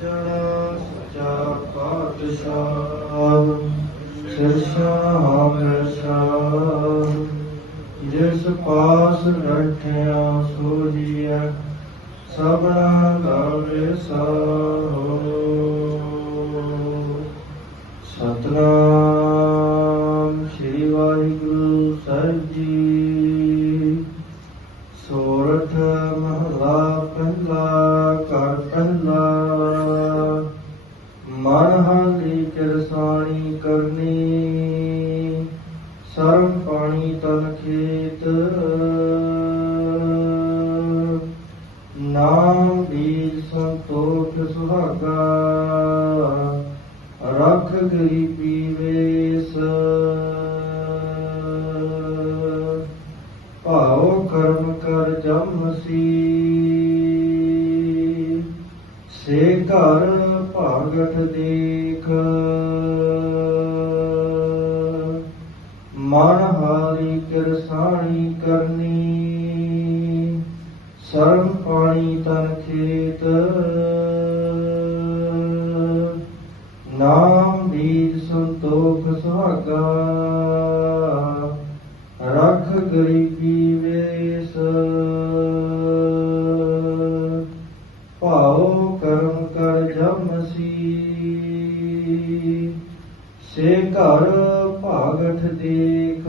ਸੱਜਣ ਸੱਚਾ ਪਾਤਸ਼ਾਹ। ਸਿਰਸ਼ਾ ਹਮੇਸ਼ਾ ਜਿਸ ਪਾਸ ਬੈਠਿਆ ਸੋਜੀਐ ਸਭਨਾ ਦਾ ਵਿਸਾਹੋ ਸਤਨਾਮ ਸ੍ਰੀ ਵਾਹਿਗੁਰੂ ਸਾਹਿਬ ਜੀ। ਖੇਤ ਨਾਮ ਦੀ ਸੰਤੋਖ ਸੁਹਾਗਾ, ਰੱਖ ਗਰੀਬੀ ਵੇਸ ਭਾਉ ਕਰਮ ਕਰ ਜਮਸੀ ਸੇ ਘਰ ਭਾਗਤ ਦੇਖ। ਮਨ ਸਰਮ ਪਾਣੀ ਤਨ ਖੇਤ ਨਾਮ ਬੀਜ ਸੰਤੋਖ ਸੁਹਾਗਾ ਰੱਖ ਗਰੀਬੀ ਵੇਸ ਭਾਉ ਕਰਮ ਕਰ ਜਮਸੀ ਸੇ ਘਰ ਭਾਗਠ ਦੇਖ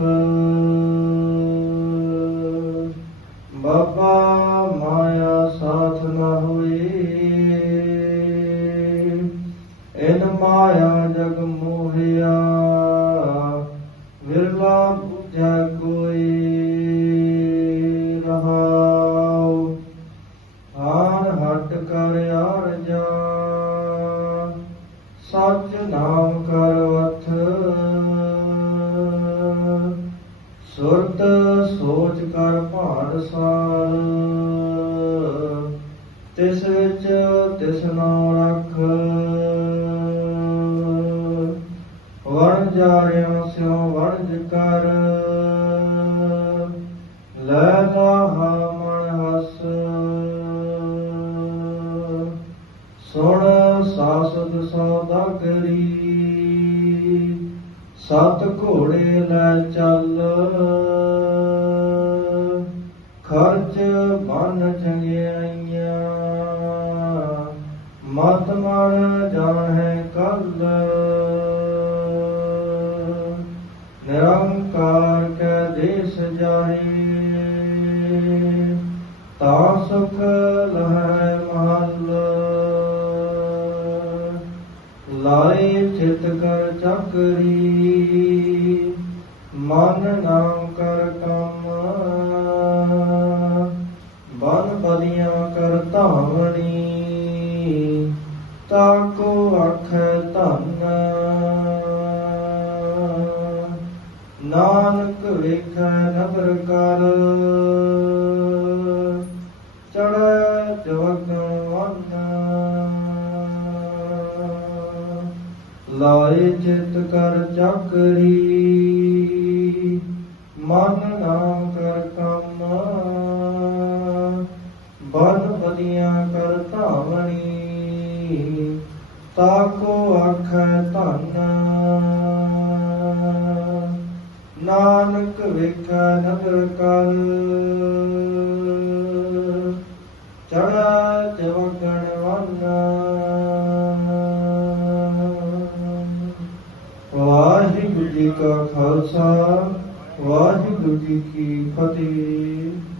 ਸੁਰਤ ਸੋਚ ਕਰ ਭਾੜ ਸਾਰ। ਤਿਸ ਵਿੱਚ ਤਿਸ ਨਾਮ ਰੱਖ। ਵਣ ਜਾਰਿਆ ਸਿਉ ਵਣਜ ਕਰ। ਲੈ ਲਾਹਾ ਮਨ ਹਸ। ਸੁਣ ਸਾਸਤ ਸੌਦਾਗਰੀ ਸਤ ਘੋੜੇ ਲੈ ਚੱਲ ਮਤ ਮਨ ਜਾਣੈ ਕੱਲ। ਨਿਰੰਕਾਰ ਕੈ ਦੇਸ ਜਾਏ ਤਾ ਸੁਖ ਲਹੈ ਮਹਲ। ਲਾਏ ਚਿਤ ਕਰ ਚੱਕਰੀ, ਮਨ ਨਾਮ ਕਰ ਤਾਕੋ ਅਖ ਧੰਨ। ਨਾਨਕ ਵੇਖੈ ਨਦਰ ਕਰ। ਚੜੈ ਜਵਗ ਵਨ ਲਾਏ ਚਿਤ ਕਰ ਚੱਕਰੀ। ਮਨ ਨਾਮ ਤਾਕੋ ਅਖ ਧਨ। ਨਾਨਕ ਵੇਖੈ ਨਦਰ ਕਰ। ਚੜਾ ਜਵਗਣ ਵਨ ਵਾਹਿਗੁਰੂ ਜੀ ਕਾ ਖਾਲਸਾ, ਵਾਹਿਗੁਰੂ ਜੀ ਕੀ ਫਤਿਹ।